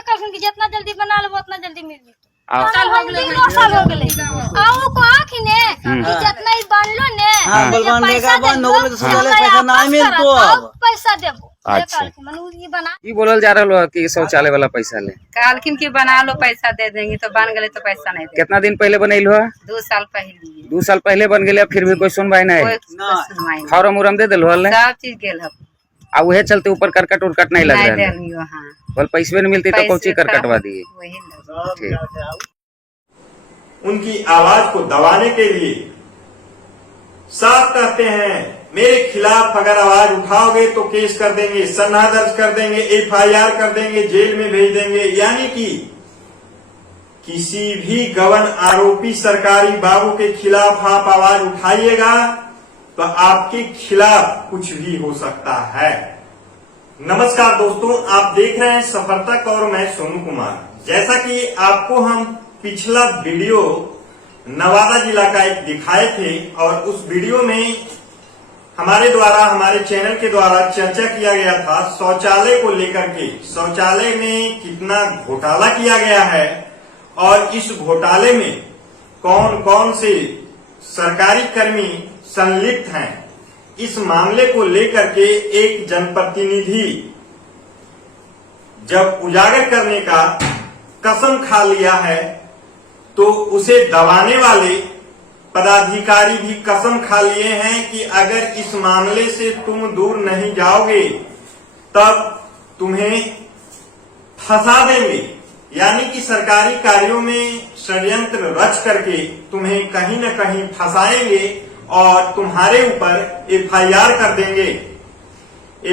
ये कहन कि जितना जल्दी बना लेबो उतना जल्दी मिल जेतै। आ- 2 साल हो गेलै आऊ को आखिने कि जितना ही बनलो ने बलवान लेगा बंद हो गेलै तो शौचालय पैसा ना मिलतो अब पैसा देबो। अच्छा। मनु ये बना ई बोलल जा रहलो कि शौचालय वाला पैसा ले कहलखिन कि बना लो पैसा दे देंगे, तो बन गए तो पैसा नहीं दे। कितना दिन पहले बनैलो है? 2 साल पहले 2 साल पहले बन गेले, फिर भी कोई सुनवाई नहीं कोई है। सुनवाई नहीं। फॉर्म उरम दे दिलो हल सब चीज गेल है, आ उहे चलते ऊपर करकट उरकट नहीं लग नहीं रहा है। देलियो। हाँ बोल पैसे नहीं मिलती तो कौची करकटवा दिए। वही लग। ठीक। उनकी आवाज को दबाने के लिए साफ कहते हैं मेरे खिलाफ अगर आवाज उठाओगे तो केस कर देंगे, सन्ना दर्ज कर देंगे, FIR कर देंगे, जेल में भेज देंगे। यानी कि किसी भी गबन आरोपी सरकारी बाबू के खिलाफ आप आवाज उठाइएगा तो आपके खिलाफ कुछ भी हो सकता है। नमस्कार दोस्तों, आप देख रहे हैं सफर तक और मैं सोनू कुमार। जैसा कि आपको हम पिछला वीडियो नवादा जिला का एक दिखाए थे और उस वीडियो में हमारे द्वारा, हमारे चैनल के द्वारा चर्चा किया गया था शौचालय को लेकर के। शौचालय में कितना घोटाला किया गया है और इस घोटाले में कौन कौन से सरकारी कर्मी संलिप्त हैं, इस मामले को लेकर के एक जनप्रतिनिधि जब उजागर करने का कसम खा लिया है तो उसे दबाने वाले पदाधिकारी भी कसम खा लिए हैं कि अगर इस मामले से तुम दूर नहीं जाओगे तब तुम्हें फंसा देंगे। यानी कि सरकारी कार्यों में षड्यंत्र रच करके तुम्हें कहीं न कहीं फंसाएंगे और तुम्हारे ऊपर FIR कर देंगे।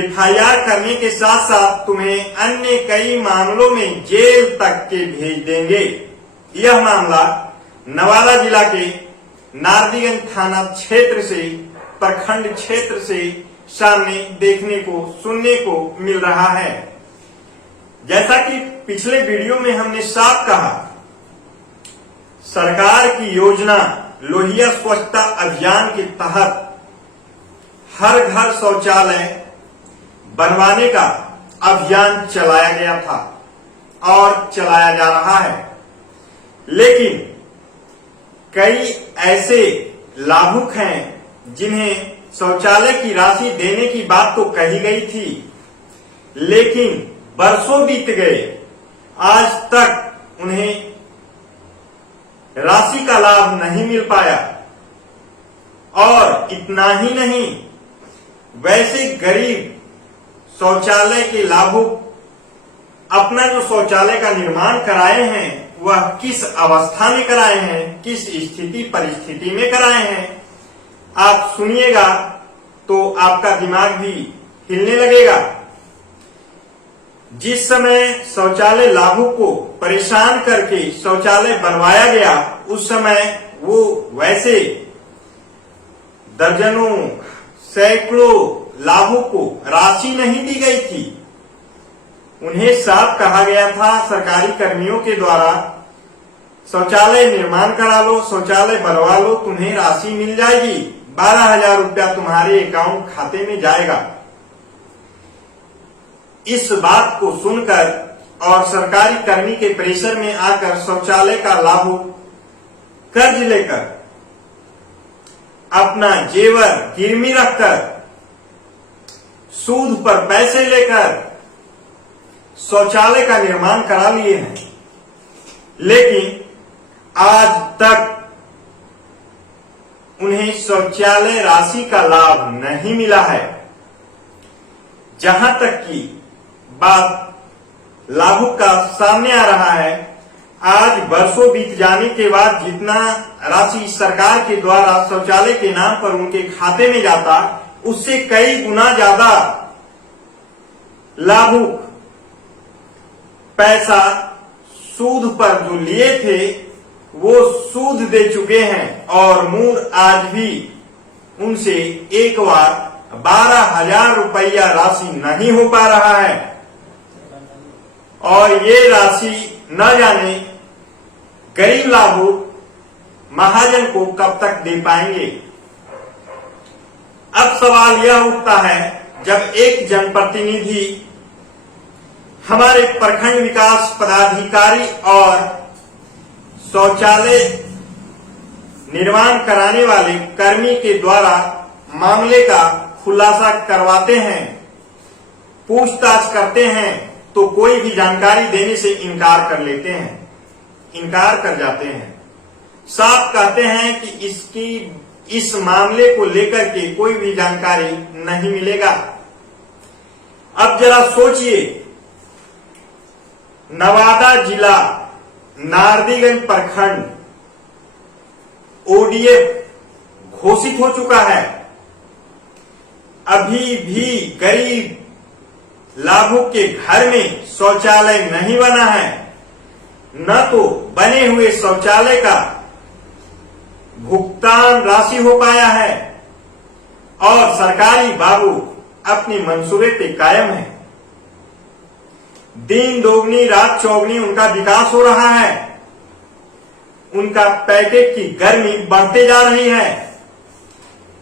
FIR करने के साथ साथ तुम्हें अन्य कई मामलों में जेल तक के भेज देंगे। यह मामला नवादा जिला के नारदीगंज थाना क्षेत्र से, प्रखंड क्षेत्र से सामने देखने को, सुनने को मिल रहा है। जैसा कि पिछले वीडियो में हमने साफ कहा, सरकार की योजना लोहिया स्वच्छता अभियान के तहत हर घर शौचालय बनवाने का अभियान चलाया गया था और चलाया जा रहा है। लेकिन कई ऐसे लाभुक हैं जिन्हें शौचालय की राशि देने की बात तो कही गई थी, लेकिन बरसों बीत गए, आज तक उन्हें राशि का लाभ नहीं मिल पाया। और इतना ही नहीं, वैसे गरीब शौचालय के लाभुक अपना जो शौचालय का निर्माण कराए हैं वह किस अवस्था में कराए हैं, किस स्थिति परिस्थिति में कराए हैं, आप सुनिएगा तो आपका दिमाग भी हिलने लगेगा। जिस समय शौचालय लाभुक को परेशान करके शौचालय बनवाया गया, उस समय वो वैसे दर्जनों सैकड़ों लाभुक को राशि नहीं दी गई थी। उन्हें साफ कहा गया था सरकारी कर्मियों के द्वारा, शौचालय निर्माण करा लो, शौचालय बनवा लो, तुम्हें राशि मिल जाएगी, 12,000 रुपया तुम्हारे अकाउंट खाते में जाएगा। इस बात को सुनकर और सरकारी कर्मी के प्रेशर में आकर शौचालय का लाभुक कर्ज लेकर, अपना जेवर गिरवी रखकर, सूद पर पैसे लेकर शौचालय का निर्माण करा लिए हैं। लेकिन आज तक उन्हें शौचालय राशि का लाभ नहीं मिला है। जहां तक की बात लाभुक का सामने आ रहा है, आज वर्षों बीत जाने के बाद जितना राशि सरकार के द्वारा शौचालय के नाम पर उनके खाते में जाता, उससे कई गुना ज्यादा लाभुक पैसा सूद पर जो लिए थे वो सूद दे चुके हैं और मूल आज भी उनसे एक बार 12,000 रुपया राशि नहीं हो पा रहा है। और ये राशि न जाने गरीब लाभुक महाजन को कब तक दे पाएंगे। अब सवाल यह उठता है, जब एक जनप्रतिनिधि हमारे प्रखंड विकास पदाधिकारी और शौचालय निर्माण कराने वाले कर्मी के द्वारा मामले का खुलासा करवाते हैं, पूछताछ करते हैं, तो कोई भी जानकारी देने से इनकार कर लेते हैं, इनकार कर जाते हैं। साफ कहते हैं कि इस मामले को लेकर के कोई भी जानकारी नहीं मिलेगा। अब जरा सोचिए, नवादा जिला नारदीगंज प्रखंड ओडीएफ घोषित हो चुका है, अभी भी गरीब लाभुक के घर में शौचालय नहीं बना है, न तो बने हुए शौचालय का भुगतान राशि हो पाया है और सरकारी बाबू अपने मंसूबे पे कायम है। दिन दोगुनी रात चौगुनी उनका विकास हो रहा है, उनका पैकेट की गर्मी बढ़ते जा रही है।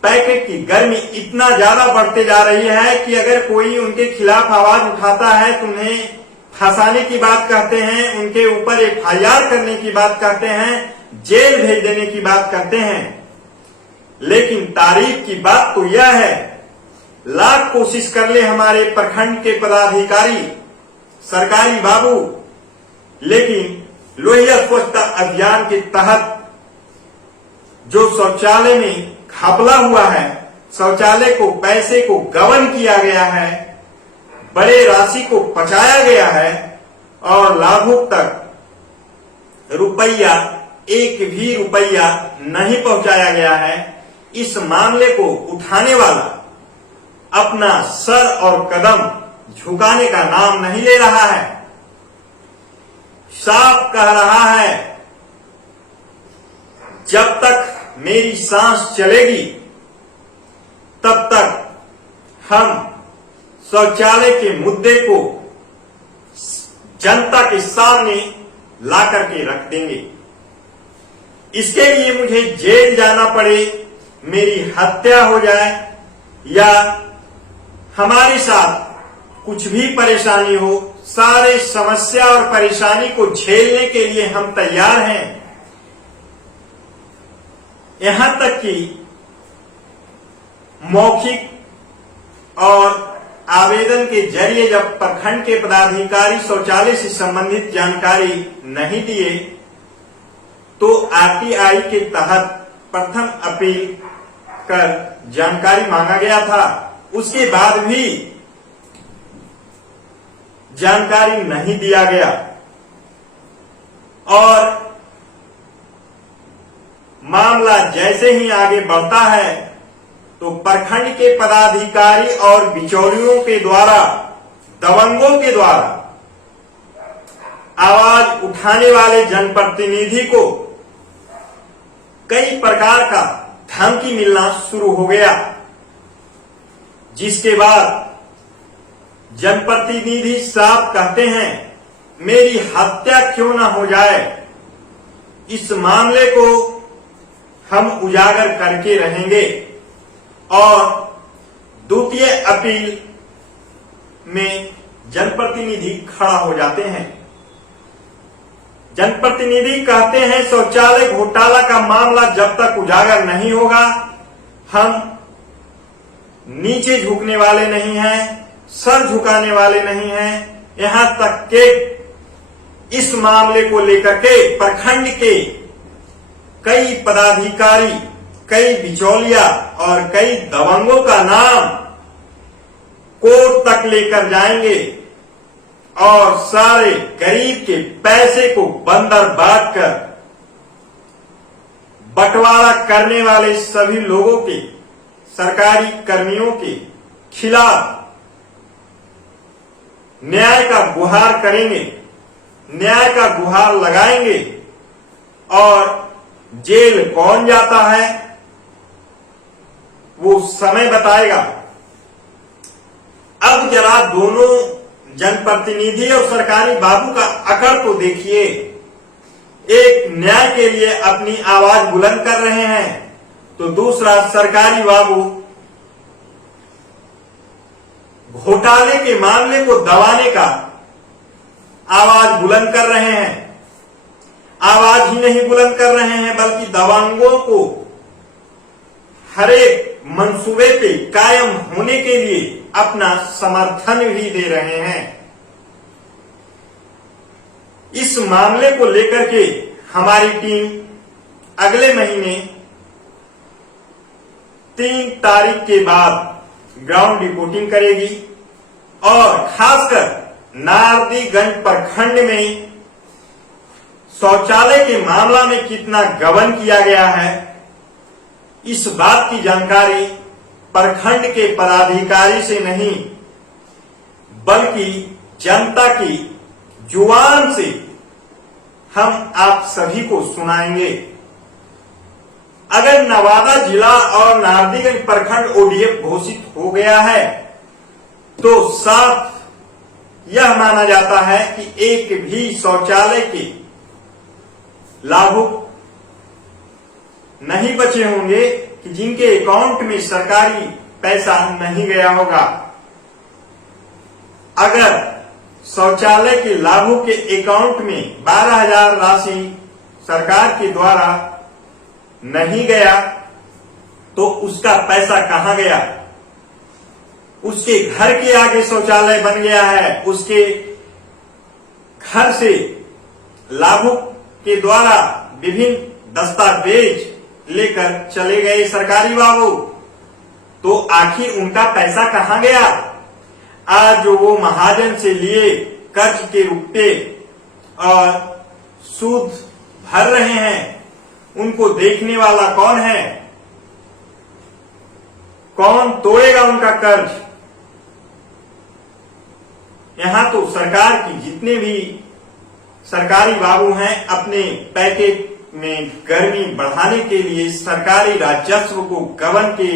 पैकेट की गर्मी इतना ज्यादा बढ़ते जा रही है कि अगर कोई उनके खिलाफ आवाज उठाता है तो उन्हें फंसाने की बात कहते हैं, उनके ऊपर एफआईआर करने की बात कहते हैं, जेल भेज देने की बात करते हैं। लेकिन तारीफ की बात तो यह है, लाख कोशिश कर ले हमारे प्रखंड के पदाधिकारी, सरकारी बाबू, लेकिन लोहिया स्वच्छता अभियान के तहत जो शौचालय में घपला हुआ है, शौचालय को पैसे को गबन किया गया है, बड़े राशि को पचाया गया है और लाभुक तक रुपया, एक भी रुपया नहीं पहुंचाया गया है। इस मामले को उठाने वाला अपना सर और कदम झुकाने का नाम नहीं ले रहा है। साफ कह रहा है, जब तक मेरी सांस चलेगी तब तक हम शौचालय के मुद्दे को जनता के सामने ला करके रख देंगे। इसके लिए मुझे जेल जाना पड़े, मेरी हत्या हो जाए या हमारे साथ कुछ भी परेशानी हो, सारे समस्या और परेशानी को झेलने के लिए हम तैयार हैं। यहां तक कि मौखिक और आवेदन के जरिए जब प्रखंड के पदाधिकारी शौचालय से संबंधित जानकारी नहीं दिए तो आरटीआई के तहत प्रथम अपील कर जानकारी मांगा गया था। उसके बाद भी जानकारी नहीं दिया गया और मामला जैसे ही आगे बढ़ता है तो प्रखंड के पदाधिकारी और बिचौलियों के द्वारा, दबंगों के द्वारा आवाज उठाने वाले जनप्रतिनिधि को कई प्रकार का धमकी मिलना शुरू हो गया, जिसके बाद जनप्रतिनिधि साफ कहते हैं, मेरी हत्या क्यों ना हो जाए, इस मामले को हम उजागर करके रहेंगे। और द्वितीय अपील में जनप्रतिनिधि खड़ा हो जाते हैं। जनप्रतिनिधि कहते हैं, शौचालय घोटाला का मामला जब तक उजागर नहीं होगा हम नीचे झुकने वाले नहीं हैं, सर झुकाने वाले नहीं हैं। यहां तक के इस मामले को लेकर के प्रखंड के कई पदाधिकारी, कई बिचौलिया और कई दबंगों का नाम कोर्ट तक लेकर जाएंगे और सारे गरीब के पैसे को बंदर बांट कर बंटवारा करने वाले सभी लोगों के, सरकारी कर्मियों के खिलाफ न्याय का गुहार करेंगे, न्याय का गुहार लगाएंगे। और जेल कौन जाता है वो समय बताएगा। अब जरा दोनों जनप्रतिनिधि और सरकारी बाबू का अकड़ को देखिए। एक न्याय के लिए अपनी आवाज बुलंद कर रहे हैं तो दूसरा सरकारी बाबू घोटाले के मामले को दबाने का आवाज बुलंद कर रहे हैं। आवाज ही नहीं बुलंद कर रहे हैं बल्कि दबंगों को हर एक मंसूबे पे कायम होने के लिए अपना समर्थन भी दे रहे हैं। इस मामले को लेकर के हमारी टीम अगले महीने 3 तारीख के बाद ग्राउंड रिपोर्टिंग करेगी और खासकर नारदीगंज प्रखंड में शौचालय के मामला में कितना गबन किया गया है, इस बात की जानकारी प्रखंड के पदाधिकारी से नहीं बल्कि जनता की जुबान से हम आप सभी को सुनाएंगे। अगर नवादा जिला और नारदीगंज प्रखंड ओडीएफ घोषित हो गया है तो साफ यह माना जाता है कि एक भी शौचालय के लाभुक नहीं बचे होंगे कि जिनके अकाउंट में सरकारी पैसा नहीं गया होगा। अगर शौचालय के लाभुक के अकाउंट में 12,000 राशि सरकार के द्वारा नहीं गया तो उसका पैसा कहां गया? उसके घर के आगे शौचालय बन गया है, उसके घर से लाभुक के द्वारा विभिन्न दस्तावेज लेकर चले गए सरकारी बाबू, तो आखिर उनका पैसा कहां गया? आज जो वो महाजन से लिए कर्ज के रुपए और सूद भर रहे हैं, उनको देखने वाला कौन है? कौन तोड़ेगा उनका कर्ज? यहां तो सरकार की जितने भी सरकारी बाबू हैं अपने पैकेज में गर्मी बढ़ाने के लिए सरकारी राजस्व को गबन के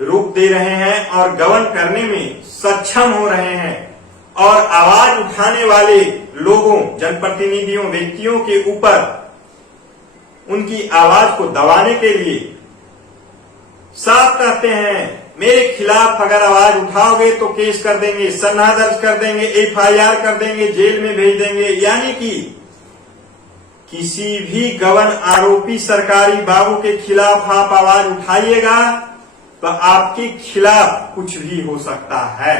रूप दे रहे हैं और गबन करने में सक्षम हो रहे हैं और आवाज उठाने वाले लोगों, जनप्रतिनिधियों, व्यक्तियों के ऊपर उनकी आवाज को दबाने के लिए साफ कहते हैं मेरे खिलाफ अगर आवाज उठाओगे तो केस कर देंगे, सन्हा दर्ज कर देंगे, एफआईआर कर देंगे, जेल में भेज देंगे। यानी कि किसी भी गबन आरोपी सरकारी बाबू के खिलाफ आप आवाज उठाइएगा तो आपके खिलाफ कुछ भी हो सकता है।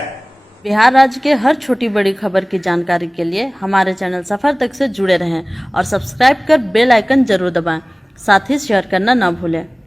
बिहार राज्य के हर छोटी बड़ी खबर की जानकारी के लिए हमारे चैनल सफर तक से जुड़े रहें और सब्सक्राइब कर बेल आइकन जरूर दबाएं। साथ ही शेयर करना न भूलें।